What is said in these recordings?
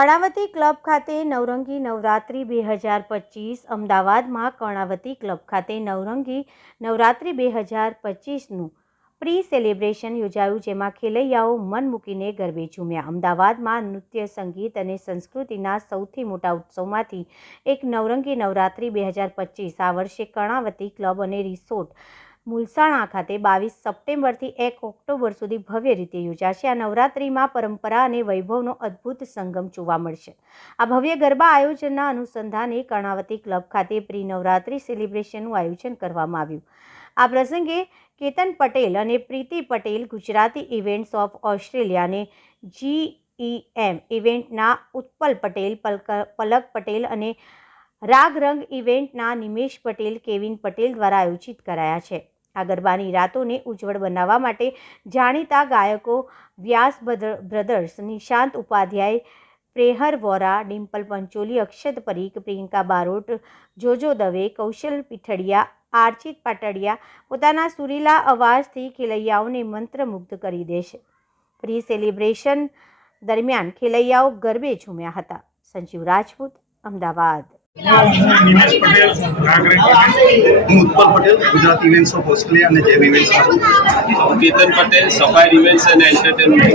Karnavati club ખાતે નવરંગી નવરાત્રિ બે હજાર પચીસ અમદાવાદમાં કર્ણાવતી ક્લબ ખાતે નવરંગી નવરાત્રિ બે હજાર પચીસનું પ્રી સેલિબ્રેશન યોજાયું, જેમાં ખેલૈયાઓ મન મૂકીને ગરબે ઝૂમ્યા. અમદાવાદમાં નૃત્ય, સંગીત અને સંસ્કૃતિના સૌથી મોટા ઉત્સવમાંથી એક નવરંગી નવરાત્રિ બે હજાર પચીસ. આ વર્ષે કર્ણાવતી ક્લબ અને રિસોર્ટ મુલસાણા ખાતે બાવીસ સપ્ટેમ્બરથી એક ઓક્ટોબર સુધી ભવ્ય રીતે યોજાશે. આ નવરાત્રિમાં પરંપરા અને વૈભવનો અદ્ભુત સંગમ જોવા મળશે. આ ભવ્ય ગરબા આયોજનના અનુસંધાને કર્ણાવતી ક્લબ ખાતે પ્રી નવરાત્રિ સેલિબ્રેશનનું આયોજન કરવામાં આવ્યું. આ પ્રસંગે કેતન પટેલ અને પ્રીતિ પટેલ ગુજરાતી ઇવેન્ટ્સ ઓફ ઓસ્ટ્રેલિયાને જીઈએમ ઇવેન્ટના ઉત્પલ પટેલ, પલક પટેલ અને રાગ રંગ ઇવેન્ટના નિમેશ પટેલ, કેવિન પટેલ દ્વારા આયોજિત કરાયા છે. આ ગરબાની રાતોને ઉજ્જવળ બનાવવા માટે જાણીતા ગાયકો વ્યાસ બ્રધ- બ્રધર્સ, નિશાંત ઉપાધ્યાય, પ્રેહર વોરા, ડિમ્પલ પંચોલી, અક્ષત પરીખ, પ્રિયંકા બારોટ, જોજો દવે, કૌશલ પીઠડિયા, આર્ચિત પાટડિયા પોતાના સુરીલા અવાજથી ખેલૈયાઓને મંત્રમુગ્ધ કરી દેશે. પ્રી સેલિબ્રેશન દરમિયાન ખેલૈયાઓ ગરબે ઝૂમ્યા હતા. સંજીવ રાજપૂત, અમદાવાદ. નિમેશ પટેલ હું Utpal Patel Gujarat events of Australia અને જેમ ઇવેન્ટ્સ કેતન પટેલ સફાઈ ઇવેન્ટ્સ અને એન્ટરટેનમેન્ટ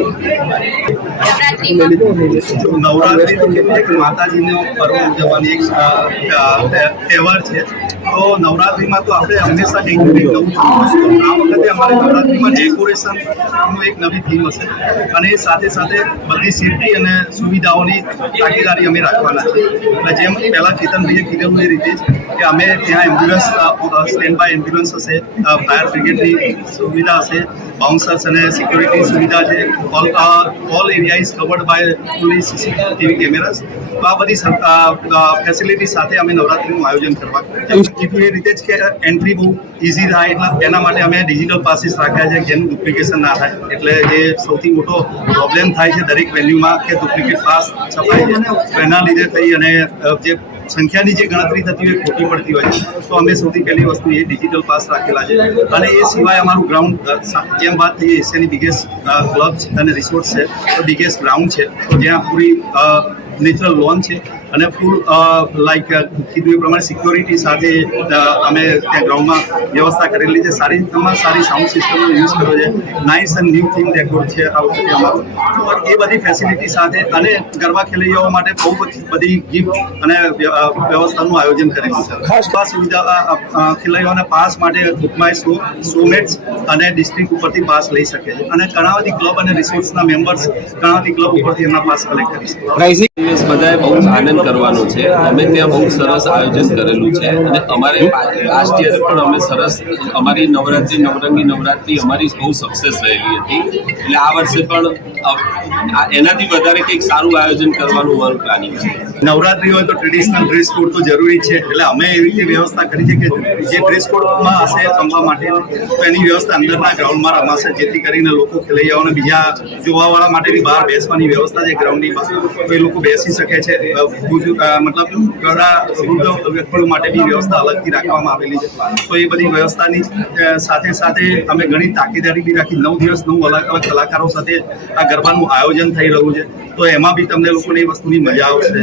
નવરાત્રી માતાજીનો પર્વ ઉજવવાની એક તહેવાર છે. તો નવરાત્રિમાં તો આપણે હંમેશા કંઈક ને કંઈક નવું આ વખતે અમારે નવરાત્રિમાં ડેકોરેશનનું એક નવી થીમ હશે. અને એ સાથે સાથે બધી સેફટી અને સુવિધાઓની ભાગીદારી અમે રાખવાના છે એટલે જેમ પહેલાં કેતનભાઈએ કીધેલું એ રીતે કે અમે ત્યાં એમ્બ્યુલન્સ સ્ટેન્ડ બાય એમ્બ્યુલન્સ હશે ફાયર બ્રિગેડની સુવિધા હશે બાઉન્સર્સ અને સિક્યોરિટી સુવિધા છે. All all area is covered by fully CCTV cameras તો આ બધી ફેસિલિટી સાથે અમે નવરાત્રિનું આયોજન કરવા કીધું એ રીતે જ કે એન્ટ્રી બહુ ઇઝી થાય, એટલે એના માટે અમે ડિજિટલ પાસીસ રાખ્યા છે, જેનું ડુપ્લિકેશન ના થાય. એટલે જે સૌથી મોટો પ્રોબ્લેમ થાય છે દરેક વેન્યુમાં કે ડુપ્લિકેટ પાસ છપાય છે. એના લીધે થઈ અને જે સંખ્યાની જે ગણતરી થતી હોય, ખોટી પડતી હોય, તો અમે સૌથી પહેલી વસ્તુ એ ડિજિટલ પાસ રાખેલા છે. અને એ સિવાય અમારું ગ્રાઉન્ડ જેમ વાત થઈ, એશિયાની બિગેસ્ટ ક્લબ અને રિસોર્ટ છે, તો બિગેસ્ટ ગ્રાઉન્ડ છે જ્યાં પૂરી નેચરલ લોન છે અને ફૂલ લાઈક કીધું એ પ્રમાણે સિક્યોરિટી સાથે અમે ત્યાં ગ્રાઉન્ડમાં વ્યવસ્થા કરેલી છે. સારી તમામ સારી સાઉન્ડ સિસ્ટમનો યુઝ કર્યો છે. Nice and new thing decor છે આ વખતે અમારું. તો એ બધી ફેસિલિટી સાથે અને ગરબા ખેલૈયાઓ માટે બહુ બધી બધી ગિફ્ટ અને વ્યવસ્થાનું આયોજન કરેલું છે. ખાસ ખાસ સુવિધા ખેલૈયાઓના પાસ માટે બુકમાય શો શોમેટ્સ અને ડિસ્ટ્રિક્ટ ઉપરથી પાસ લઈ શકે છે. અને ઘણાબધી ક્લબ અને રિસોર્ટ્સના મેમ્બર્સ ઘણાબધી ક્લબ ઉપરથી એમના પાસ કલેક્ટ કરી શકે બધાએ બહુ આનંદ કરવાનો છે. અમે ત્યાં બહુ સરસ આયોજન કરેલું છે. અને અમારે લાસ્ટ યર પણ અમે સરસ અમારી નવરાત્રી, નવરંગી નવરાત્રિ અમારી બહુ સક્સેસ રહેલી હતી. એટલે આ વર્ષે પણ એનાથી વધારે કંઈક સારું આયોજન કરવાનું અમારું પ્લાનિંગ છે. નવરાત્રિ હોય તો ટ્રેડિશનલ ડ્રેસ કોડ તો જરૂરી છે. એટલે અમે એવી રીતે વ્યવસ્થા કરી છે કે જે ડ્રેસ કોડમાં હશે રમવા માટે, તો એની વ્યવસ્થા અંદરના ગ્રાઉન્ડમાં રમાશે. જેથી કરીને લોકો ખેલૈયાઓને બીજા જોવાવાળા માટેની બહાર બેસવાની વ્યવસ્થા છે ગ્રાઉન્ડની તો એ લોકો બેસી શકે છે. મતલબ ઘણા વૃદ્ધ વ્યક્તિઓ માટેની વ્યવસ્થા અલગથી રાખવામાં આવેલી છે. તો એ બધી વ્યવસ્થાની સાથે સાથે અમે ઘણી તાકીદારી બી રાખી. નવ દિવસ નવ કલાકારો સાથે આ ગરબાનું આયોજન થઈ રહ્યું છે. તો એમાં બી તમને લોકોને એ વસ્તુની મજા આવશે.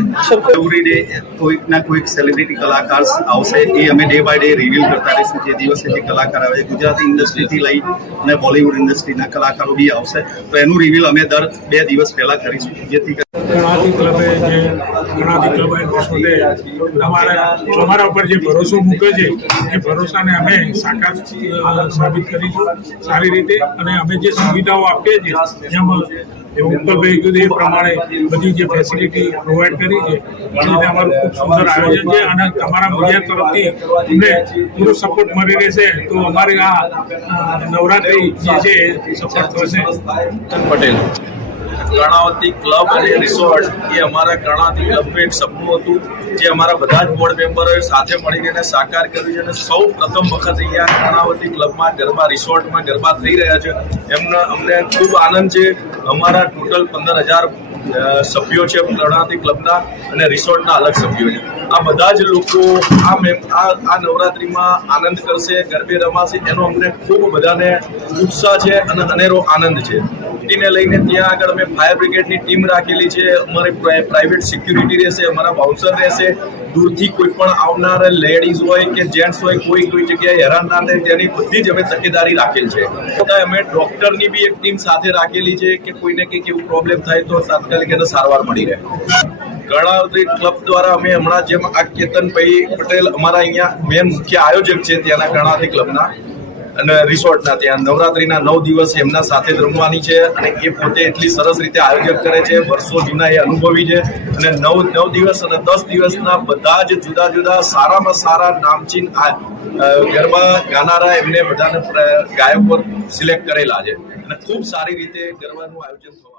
એવરી ડે કોઈક ના કોઈક સેલિબ્રિટી કલાકાર આવશે એ અમે ડે બાય ડે રિવીલ કરતા રહીશું જે દિવસે જે કલાકાર આવે. ગુજરાતી ઇન્ડસ્ટ્રીથી લઈ અને બોલિવૂડ ઇન્ડસ્ટ્રીના કલાકારો બી આવશે. તો એનું રિવીલ અમે દર બે દિવસ પહેલા કરીશું. જેથી તમારા ક્લબે જે ગણાતી ક્લબ એન્ડ અમારા અમારા ઉપર જે ભરોસો મૂકે છે એ ભરોસાને અમે સાકાર સાબિત કરીશું સારી રીતે. અને અમે જે સુવિધાઓ આપીએ છીએ જેમ ઉત્પલભાઈ કીધું એ પ્રમાણે બધી જે ફેસિલિટી પ્રોવાઈડ કરી છે એ રીતે અમારું ખૂબ સુંદર આયોજન છે અને તમારા મીડિયા તરફથી અમને પૂરો સપોર્ટ મળી રહેશે. તો અમારી આ નવરાત્રી જે છે એ સફળ થશે. પટેલ. કર્ણાવતી ક્લબ અને રિસોર્ટ એ અમારા કર્ણાવતી ક્લબનું એક સપનું હતું જે અમારા બધા જ બોર્ડ મેમ્બરોએ સાથે મળીને એને સાકાર કર્યું છે અને સૌ પ્રથમ વખત અહીંયા કર્ણાવતી ક્લબમાં ગરબા રિસોર્ટમાં ગરબા થઈ રહ્યા છે. એમનો અમને ખૂબ આનંદ છે. અમારા ટોટલ પંદર હજાર સભ્યો છે કર્ણાવતી ક્લબના અને રિસોર્ટના અલગ સભ્યો છે. આ બધા જ લોકો આ મેમ, આ આ નવરાત્રિમાં આનંદ કરશે, ગરબે રમાશે, એનો અમને ખૂબ બધાને ઉત્સાહ છે અને અનેરો આનંદ છે. સેફટીને લઈને ત્યાં આગળ અમે ફાયર બ્રિગેડની ટીમ રાખેલી છે. અમારી પ્રાઇ- પ્રાઇવેટ સિક્યુરિટી રહેશે, અમારા બાઉન્સર રહેશે. દૂરથી કોઈ પણ આવનાર લેડીઝ હોય કે જેન્ટ્સ હોય, કોઈ કોઈ જગ્યાએ હેરાન ના થાય, તેની બધી જ અમે તકેદારી રાખેલ છે. અમે ડોક્ટરની બી એક ટીમ સાથે રાખેલી છે કે કોઈને કંઈક એવું પ્રોબ્લેમ થાય તો તાત્કાલિક એને સારવાર મળી રહે. કર્ણાવતી ક્લબ દ્વારા અમે હમણાં જેમ આ કેતનભાઈ પટેલ અમારા અહીંયા મેન મુખ્ય આયોજક છે ત્યાંના કર્ણાવતી ક્લબના. અને રિસોર્ટના ત્યાં. નવરાત્રીના નવ દિવસ એમના સાથે જ રમવાની છે અને એ પોતે એટલી સરસ રીતે આયોજન કરે છે. વર્ષો જૂના એ અનુભવી છે. અને નવ નવ દિવસ અને દસ દિવસના બધા જ જુદા જુદા સારામાં સારા નામચીન ગરબા ગાનારા એમને બધાને પ્ર- સિલેક્ટ કરેલા છે. અને ખૂબ સારી રીતે ગરબાનું આયોજન થવાનું